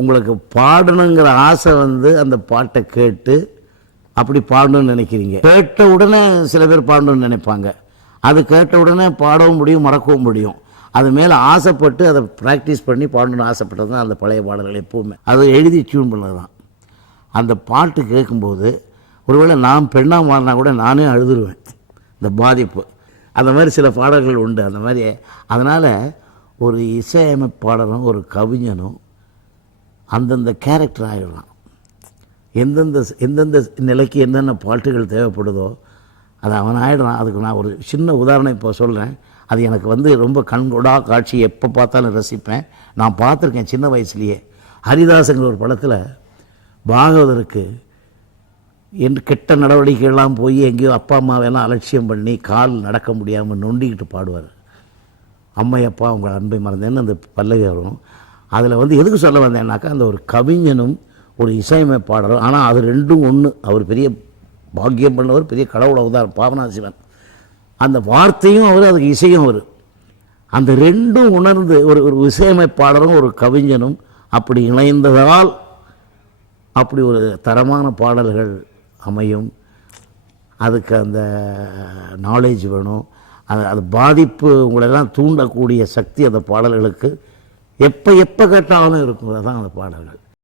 உங்களுக்கு பாடணுங்கிற ஆசை வந்து அந்த பாட்டை கேட்டு அப்படி பாடணும்னு நினைக்கிறீங்க. கேட்ட உடனே சில பேர் பாடணும்னு நினைப்பாங்க. அது கேட்ட உடனே பாடவும் முடியும், மறக்கவும் முடியும். அது மேலே ஆசைப்பட்டு அதை ப்ராக்டிஸ் பண்ணி பாடணும்னு ஆசைப்பட்டது தான் அந்த பழைய பாடல்கள். எப்போவுமே அது எழுதி டியூன் பண்ணது தான். அந்த பாட்டு கேட்கும்போது ஒருவேளை நான் பெண்ணாக மாறினா கூட நானே அழுதுருவேன். இந்த பாதிப்பு அந்த மாதிரி சில பாடல்கள் உண்டு. அந்த மாதிரி அதனால் ஒரு இசையமைப்பாளரும் ஒரு கவிஞனும் அந்தந்த கேரக்டர் ஆகிடலாம். எந்தெந்த நிலைக்கு என்னென்ன பாட்டுகள் தேவைப்படுதோ அது அவன் ஆகிடுறான். அதுக்கு நான் ஒரு சின்ன உதாரணம் இப்போ சொல்கிறேன். அது எனக்கு வந்து ரொம்ப கண்கொடா காட்சி, எப்போ பார்த்தாலும் ரசிப்பேன். நான் பார்த்துருக்கேன் சின்ன வயசுலேயே. ஹரிதாஸுங்கிற ஒரு படத்தில் பாகவதருக்கு என்று கெட்ட நடவடிக்கைகள்லாம் போய் எங்கேயோ அப்பா அம்மாவெல்லாம் அலட்சியம் பண்ணி கால் நடக்க முடியாமல் நொண்டிக்கிட்டு பாடுவார். அம்மையப்பா உங்கள் அன்பை மறந்தேன்னு அந்த பல்லவி வரும். அதில் வந்து எதுக்கு சொல்ல வந்தேன்னாக்கா, அந்த ஒரு கவிஞனும் ஒரு இசையமைப்பாளரும், ஆனால் அது ரெண்டும் ஒன்று. அவர் பெரிய பாக்கியம் பண்ணவர், பெரிய கடவுள் அவதார் பாவனாசிவன். அந்த வார்த்தையும் அவர், அதுக்கு இசையும் அவர். அந்த ரெண்டும் உணர்ந்து ஒரு இசையமைப்பாளரும் ஒரு கவிஞனும் அப்படி இணைந்ததால் அப்படி ஒரு தரமான பாடல்கள் அமையும். அதுக்கு அந்த நாலேஜ் வேணும். அது பாதிப்பு உங்களெல்லாம் தூண்டக்கூடிய சக்தி அந்த பாடல்களுக்கு எப்போ கேட்டாலும் இருக்கும். அதுதான் அந்த பாடல்கள்.